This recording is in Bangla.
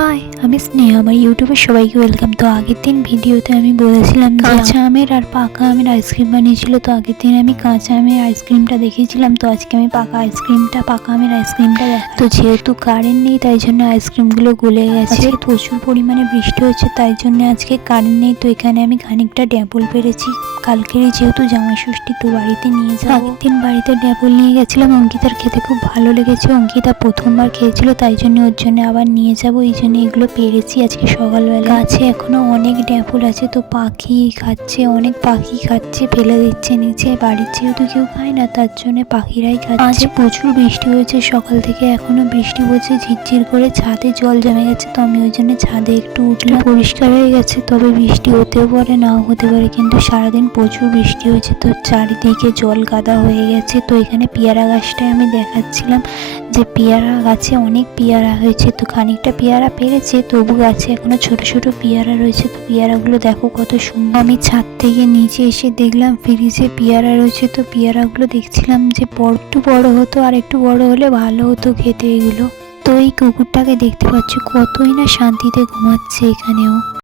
হাই, আমি স্নেহা। আমার ইউটিউবে সবাইকে ওয়েলকাম। তো আগের দিন ভিডিওতে আমি বলেছিলাম কাঁচা আমের আর পাকা আমের আইসক্রিম বানিয়েছিল। তো আগের দিন আমি কাঁচা আমের আইসক্রিমটা দেখিয়েছিলাম। তো আজকে আমি পাকা আমের আইসক্রিমটা তো যেহেতু কারেন্ট নেই তাই জন্য আইসক্রিমগুলো গলে গেছে। প্রচুর পরিমাণে বৃষ্টি হচ্ছে তাই জন্য আজকে কারেন্ট নেই। তো এখানে আমি খানিকটা ড্যাবল পেরেছি। কালকেরই যেহেতু জামাই ষষ্ঠী, তো বাড়িতে নিয়ে যাবো। আগের দিন বাড়িতে ড্যাবল নিয়ে গেছিলাম। অঙ্কিতার খেতে খুব ভালো লেগেছে। অঙ্কিতা প্রথমবার খেয়েছিল তাই জন্য ওর জন্য আবার নিয়ে যাবো। এই জন্য এগুলো পেরেছি আজকে সকালবেলা। গাছে এখনো অনেক ড্যাফল আছে, তো পাখি খাচ্ছে, অনেক পাখি খাচ্ছে, ফেলে দিচ্ছে নিচে। বাড়ির যেহেতু কেউ খায় না তার জন্য পাখিরাই খাচ্ছে। আজ প্রচুর বৃষ্টি হয়েছে সকাল থেকে, এখনো বৃষ্টি পড়ছে ঝিরঝির করে। ছাদে জল জমে গেছে, তো আমি ওই জন্য ছাদে একটু উঠলাম। পরিষ্কার হয়ে গেছে, তবে বৃষ্টি হতেও পারে নাও হতে পারে, কিন্তু সারাদিন প্রচুর বৃষ্টি হয়েছে তো চারিদিকে জল কাদা হয়ে গেছে। তো এখানে পেয়ারা গাছটায় আমি দেখাচ্ছিলাম যে পেয়ারা গাছে অনেক পেয়ারা হয়েছে। তো খানিকটা পেয়ারা পেরেছে, তবু গাছে এখনো ছোট ছোট পেয়ারা রয়েছে। তো পেয়ারাগুলো দেখো কত সুন্দর। আমি ছাদ থেকে নিচে এসে দেখলাম ফ্রিজে পেয়ারা রয়েছে। তো পেয়ারাগুলো দেখছিলাম যে একটু বড় হতো, আর একটু বড় হলে ভালো হতো খেতে এগুলো। তো এই কুকুরটাকে দেখতে পাচ্ছি কতই না শান্তিতে ঘুমাচ্ছে এখানেও।